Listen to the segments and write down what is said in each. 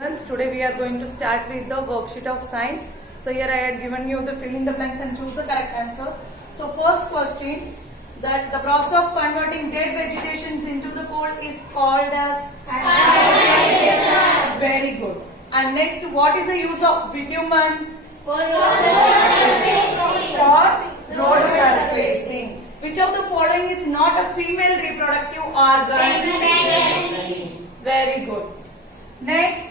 Friends, today we are going to start with the worksheet of science. So here I had given you the fill in the blanks and choose the correct answer. So first question, that the process of converting dead vegetations into the coal is called as hybridization. Very good. And next, what is the use of bitumen? For road surfacing. Which of the following is not a female reproductive organ? Very good. Next,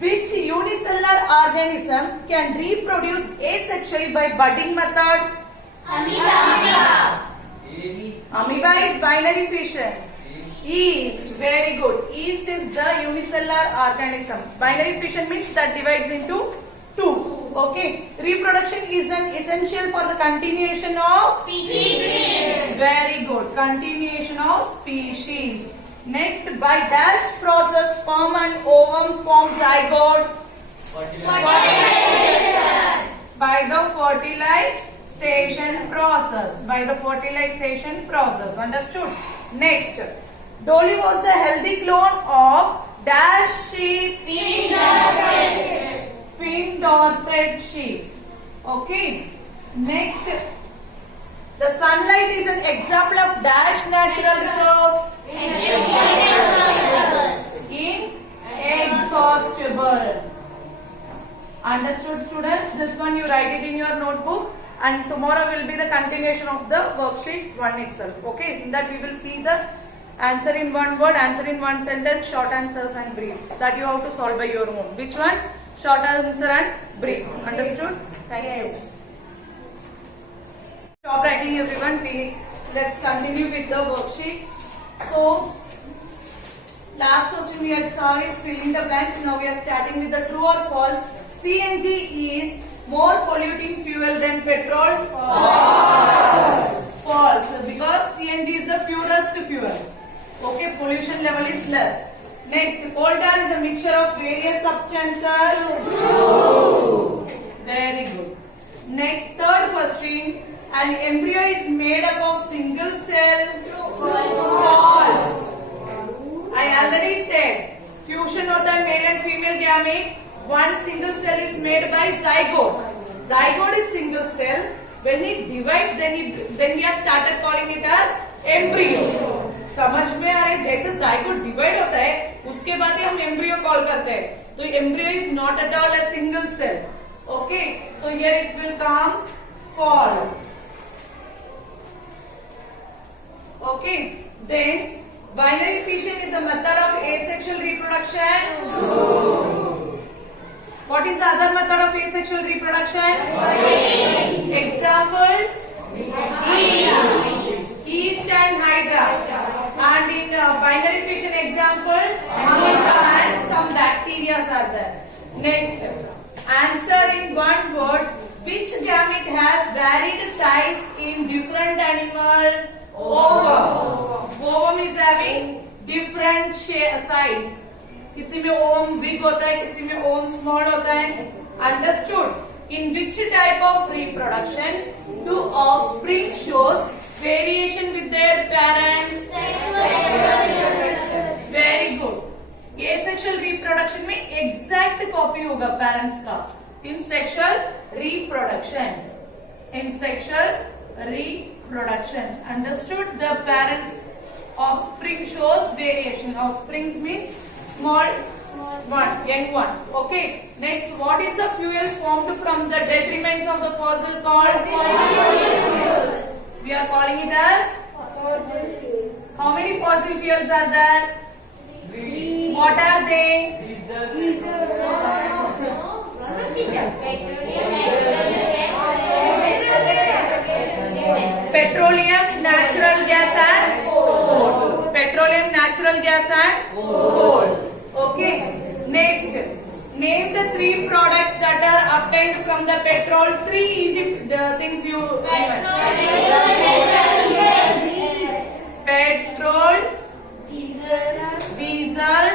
which unicellular organism can reproduce asexually by budding method? Amoeba is binary fission. Yeast, very good. Yeast is the unicellular organism. Binary fission means that divides into two. Okay. Reproduction is an essential for the continuation of species. Very good. Continuation of species. Next, by dash process, sperm and ovum form zygote. By the fertilization process. By the fertilization process. Understood? Next, Dolly was the healthy clone of dash sheep. Fin dorsett sheep. Okay. Next, the sunlight is an example of dash natural source. Inexhaustible. Understood, students? This one you write it in your notebook, and tomorrow will be the continuation of the worksheet 1 itself. Okay, in that we will see the answer in one word, answer in one sentence, short answers and brief. That you have to solve by your own. Which one? Short answer and brief. Understood? Thank you. Stop writing, everyone. Let's continue with the worksheet. So, last question we had saw is filling the blanks. Now we are starting with the true or false. CNG is more polluting fuel than petrol? False. False. Because CNG is the purest fuel. Okay, pollution level is less. Next, coal tar is a mixture of various substances? True. Very good. Next, third question. An embryo is made up of single cell? False. I already said, fusion of the male and female gamete, one single cell is made by zygote. Zygote is single cell. When it divides, then we have started calling it as embryo. समझ में आ रहा है, जैसे zygote divide होता है, उसके बाद ही हम embryo कॉल करते हैं. तो embryo is not at all a single cell. Okay, so here it will come false. Okay, then binary fission is a method of asexual reproduction. True. What is the other method of asexual reproduction? Example: yeast and hydra. And in binary fission example, amoeba and some bacteria are there. Next, answer in one word. Which gamete has varied size in different animal? Ovum. Ovum is having different size. किसी में ovum big होता है, किसी में ovum small होता है. Understood? In which type of reproduction do offspring shows variation with their parents? Very good. Asexual reproduction में exact copy होगा parents का. In sexual reproduction. In sexual reproduction. Understood? The parents' offspring shows variation. Offsprings means small one, young ones. Okay. Next, what is the fuel formed from the dead remains of the fossil called? We are calling it as? How many fossil fuels are there? What are they? Petroleum, natural gas and coal. Petroleum, natural gas and coal. Okay. Next, name the 3 products that are obtained from the petrol. 3 easy things you petrol, diesel,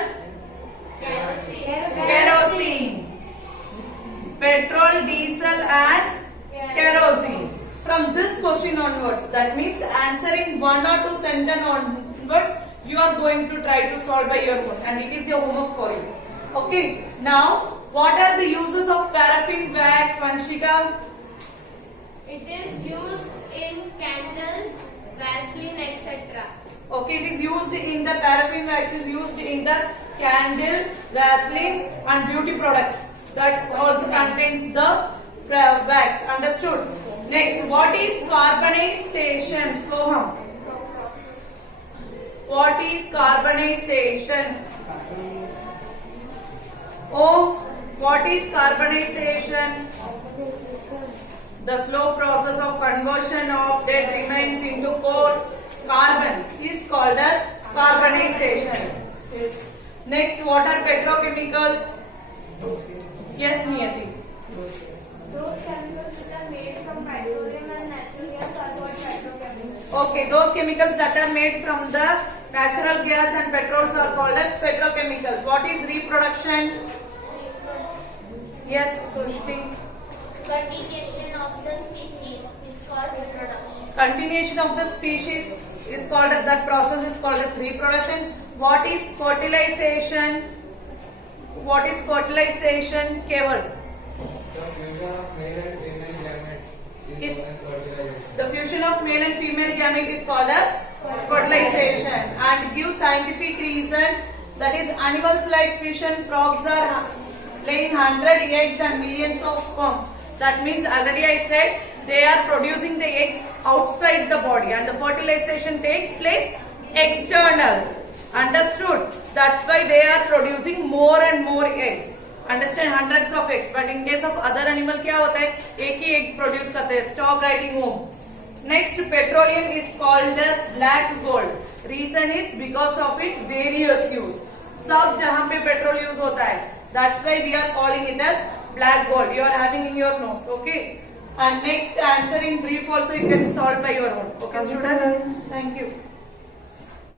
kerosene. Petrol, diesel and kerosene. From this question onwards, that means answering 1 or 2 sentence onwards, you are going to try to solve by your own, and it is your homework for you. Okay. Now, what are the uses of paraffin wax, Vanshika? It is used in candles, Vaseline, etc. Okay, it is used in the paraffin wax is used in the candle, Vaselines and beauty products. That also contains the wax. Understood? Next, what is carbonization? Soham. What is carbonization? Oh, what is carbonization? The slow process of conversion of dead remains into cold carbon is called as carbonization. Yes. Next, what are petrochemicals? Yes, Niyati. Those chemicals that are made from petroleum and natural gas are called petrochemicals. Okay, those chemicals that are made from the natural gas and petrols are called as petrochemicals. What is reproduction? Yes, Sushti. Continuation of the species is called reproduction. Continuation of the species is called as, that process is called as reproduction. What is fertilization? What is fertilization? Keval. The fusion of male and female gamete is called as fertilization, and give scientific reason. That is, animals like fish and frogs are laying 100 eggs and millions of sperms. That means, already I said, they are producing the egg outside the body, and the fertilization takes place external. Understood? That's why they are producing more and more eggs. Understand, hundreds of eggs. But in case of other animal, क्या होता है? एक ही egg produce करते हैं. Stop writing home. Next, petroleum is called as black gold. Reason is because of its various use. सब जहाँ पे petrol use होता है. That's why we are calling it as black gold. You are having in your notes, okay? And next, answer in brief also you can solve by your own. Okay, students? Thank you.